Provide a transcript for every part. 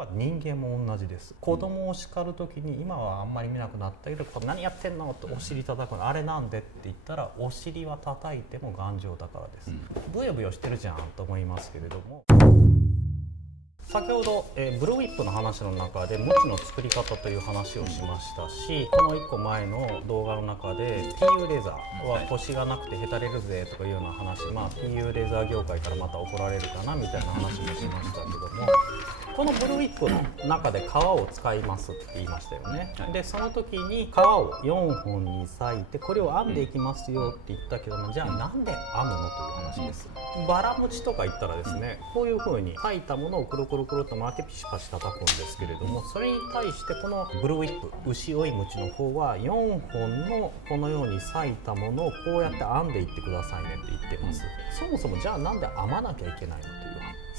は人間も同じです。子供を叱る時に今はあんまり見なくなったけど、何やってんのってお尻叩くの、あれなんでって言ったら、お尻は叩いても頑丈だからです。ブヨブヨしてるじゃんと思いますけれども、先ほど、ブルーウィップの話の中でムチの作り方という話をしましたし、この1個前の動画の中で PU レザーはコシがなくてへたれるぜとかいうような話、PU レザー業界からまた怒られるかなみたいな話もしましたけども、このブルーウィップの中で皮を使いますって言いましたよね。でその時に皮を4本に裂いてこれを編んでいきますよって言ったけども、じゃあなんで編むのという話です。バラムチとか言ったらですね、こういう風に裂いたものをくるくるくるっと回ってピシパシ叩くんですけれども、それに対してこのブルーウィップ牛追いムチの方は4本のこのように裂いたものをこうやって編んでいってくださいねって言ってます。そもそもじゃあなんで編まなきゃいけないのという。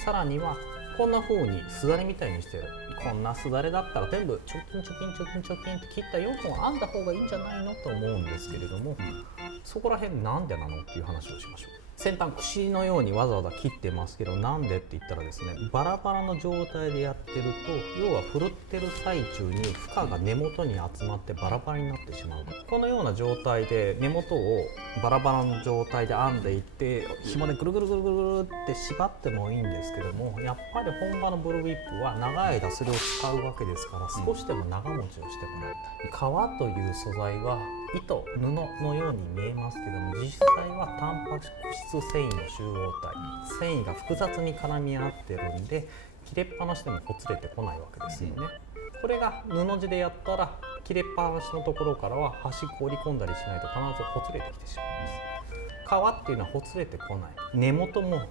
さらにはこんな風にすだれみたいにしてる、こんなすだれだったら全部チョキンチョキンチョキンチョキンって切った4本編んだ方がいいんじゃないのと思うんですけれども、そこら辺なんでなのっていう話をしましょう。先端串のようにわざわざ切ってますけど、なんでって言ったらですね、バラバラの状態でやってると、要は振るってる最中に負荷が根元に集まってバラバラになってしまう。このような状態で根元をバラバラの状態で編んでいって紐でぐるぐるぐるぐるぐるって縛ってもいいんですけども、やっぱり本場のブルーウィップは長い間それを使うわけですから、少しでも長持ちをしてもらいたい。革という素材は糸、布のように見えますけども、実際はタンパク質繊維の集合体、繊維が複雑に絡み合ってるんで、切れっぱなしでもほつれてこないわけですよね。これが布地でやったら切れっぱなしのところからは端っこ折り込んだりしないと必ずほつれてきてしまいます。皮っていうのはほつれてこない。根元も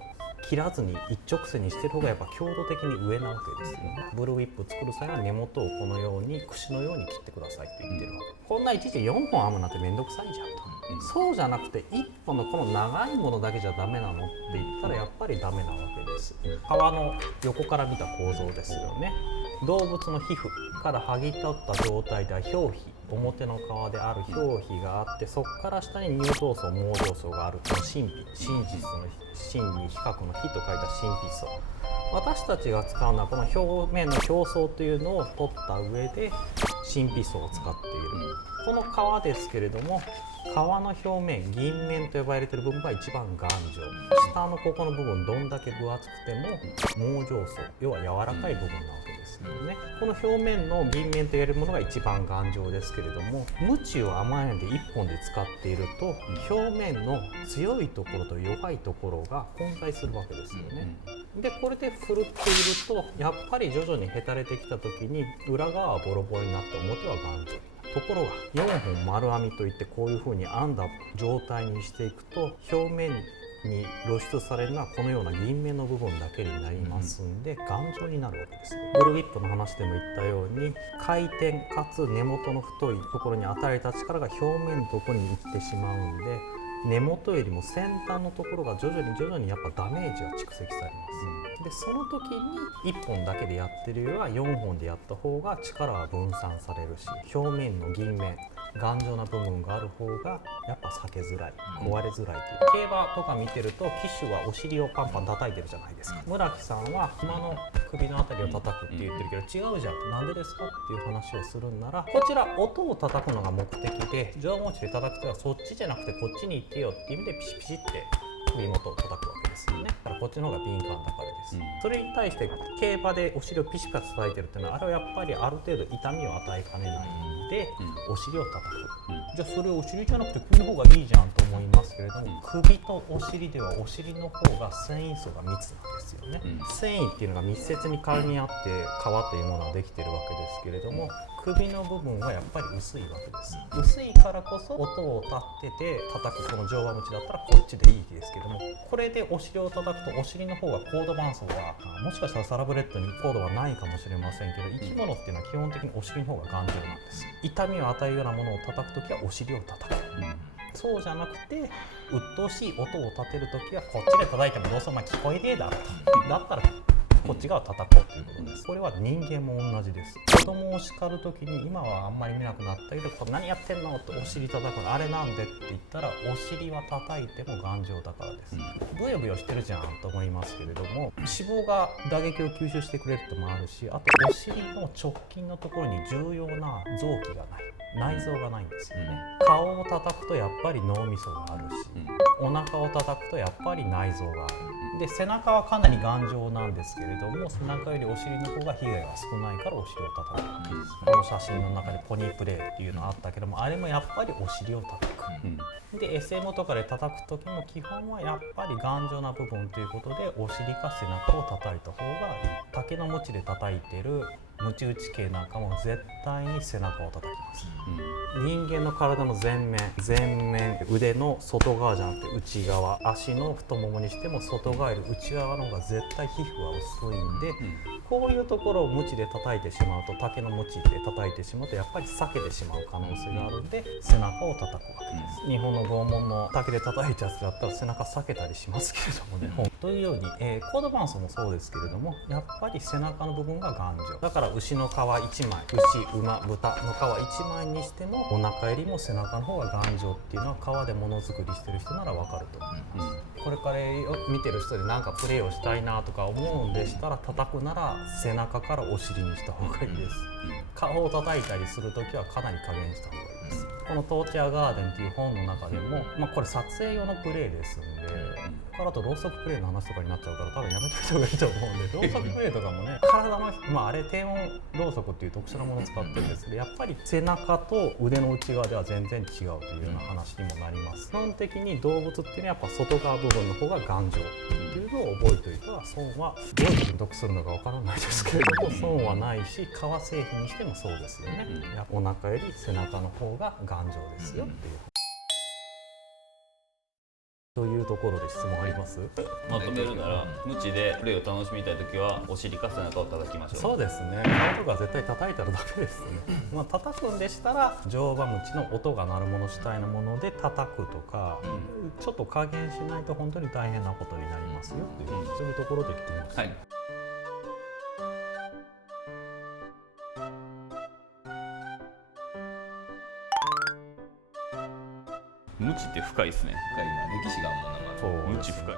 切らずに一直線にしてる方がやっぱ強度的に上なわけですよね。ブルーウィップ作る際は根元をこのように串のように切ってくださいって言ってるわけ。こんないちいち4本編むなんてめんどくさいじゃんと。そうじゃなくて1本のこの長いものだけじゃダメなのって言ったらやっぱりダメなわけです。皮の横から見た構造ですよね。動物の皮膚から剥ぎ取った状態では表皮、表の皮である表皮があって、そこから下に乳頭層、毛状層がある。この真皮、真実の真に比較の皮と書いた真皮層。私たちが使うのはこの表面の表層というのを取った上で真皮層を使っている。この皮ですけれども、皮の表面、銀面と呼ばれている部分が一番頑丈。下のここの部分どんだけ分厚くても毛状層、要は柔らかい部分なわけですよね。この表面の銀面と言われるものが一番頑丈ですけれども、ムチを編まないで1本で使っていると、表面の強いところと弱いところが混在するわけですよね。でこれで振るっていると、やっぱり徐々にへたれてきた時に裏側はボロボロになって表は頑丈。ところが4本丸編みといって、こういう風に編んだ状態にしていくと、表面に露出されるのはこのような銀面の部分だけになりますんで、頑丈になるわけです。ブルーウィップの話でも言ったように、回転かつ根元の太いところに与えた力が表面のところに行ってしまうんで、根元よりも先端のところが徐々にやっぱダメージが蓄積されます。でその時に1本だけでやってるよりは4本でやった方が力は分散されるし、表面の銀面、頑丈な部分がある方がやっぱ避けづらい、壊れづらいという。競馬とか見てると騎手はお尻をパンパン叩いてるじゃないですか。村木さんは馬の首のあたりを叩くって言ってるけど、違うじゃん、なんでですかっていう話をするんなら、こちら音を叩くのが目的で、上持ちで叩くとはそっちじゃなくてこっちに行ってよっていう意味でピシピシって首元を叩くわけですよね。だからこっちの方が敏感だからです。それに対して競馬でお尻をピシピシ叩いてるっていうのは、あれはやっぱりある程度痛みを与えかねないので、お尻を叩く。じゃあそれお尻じゃなくて首の方がいいじゃんと思いますけれども、首とお尻ではお尻の方が繊維層が密なんですよね。繊維っていうのが密接に絡み合って皮というものができているわけですけれども、首の部分はやっぱり薄いわけです。薄いからこそ音を立てて叩く、この上腕持ちだったらこっちでいいですけども、これでお尻を叩くとお尻の方がコード伴奏が、もしかしたらサラブレッドにコードはないかもしれませんけど、生き物っていうのは基本的にお尻の方が頑丈なんです。痛みを与えるようなものを叩くときはお尻を叩く。そうじゃなくて、鬱陶しい音を立てるときはこっちで叩いてもどうせお前聞こえねえだろと。だったらこっち側を叩こうということです。これは人間も同じです。子供を叱る時に今はあんまり見なくなったけど、何やってんのってお尻叩くの、あれなんでって言ったら、お尻は叩いても頑丈だからです。ブヨブヨしてるじゃんと思いますけれども、脂肪が打撃を吸収してくれるってもあるし、あとお尻の直近のところに重要な臓器がない、内臓がないんですよね。顔を叩くとやっぱり脳みそがあるし、お腹を叩くとやっぱり内臓がある。で背中はかなり頑丈なんですけれども、背中よりお尻の方が被害が少ないからお尻を叩くわけです。この写真の中でポニープレーっていうのあったけども、あれもやっぱりお尻を叩く。で SM とかで叩く時も基本はやっぱり頑丈な部分ということで、お尻か背中を叩いた方がいい。竹の鞭で叩いてるムチ打ち系なんかも絶対に背中を叩きます。人間の体の前面、腕の外側じゃなくて内側、足の太ももにしても外側より内側の方が絶対皮膚は薄いんで、こういうところをムチで叩いてしまうと、竹のムチで叩いてしまうとやっぱり裂けてしまう可能性があるんで、背中を叩くわけです。日本の拷問の竹で叩いたやつだったら背中裂けたりしますけれどもね。というように、コードバンソもそうですけれども、やっぱり背中の部分が頑丈だから、牛の皮1枚、牛、馬、豚の皮1枚にしてもお腹よりも背中の方が頑丈っていうのは、皮でものづくりしてる人ならわかると思います。これから見てる人でなんかプレーをしたいなとか思うんでしたら、叩くなら背中からお尻にした方がいいです。顔を叩いたりするときはかなり加減した方がいいです。このトーチャーガーデンっていう本の中でも、これ撮影用のプレーですんで、これあとろうそくプレーの話とかになっちゃうから多分やめといた方がいいと思うんで、ろうそくプレーとかもね、体の、あれ低温ろうそくっていう特殊なものを使ってるんですけど、やっぱり背中と腕の内側では全然違うというような話にもなります。基本的に動物っていうのはやっぱ外側部分の方が頑丈っていうのを覚えておいたら損はどういう時に得するのかわからないですけれども、損はないし、革製品にしてもそうですよね。お腹より背中の方が頑丈ですよっていう。というところで質問あります？まとめるなら、無知でプレーを楽しみたいときはお尻か背中を叩きましょう。そうですね。顔とか絶対叩いたらダメですね。叩くんでしたら乗馬鞭の音が鳴るもの主体のもので叩くとか、ちょっと加減しないと本当に大変なことになりますよっていう、そういうところで聞きます。はい。無知って深いですね。深いな、歴史があるもんな。無知深い。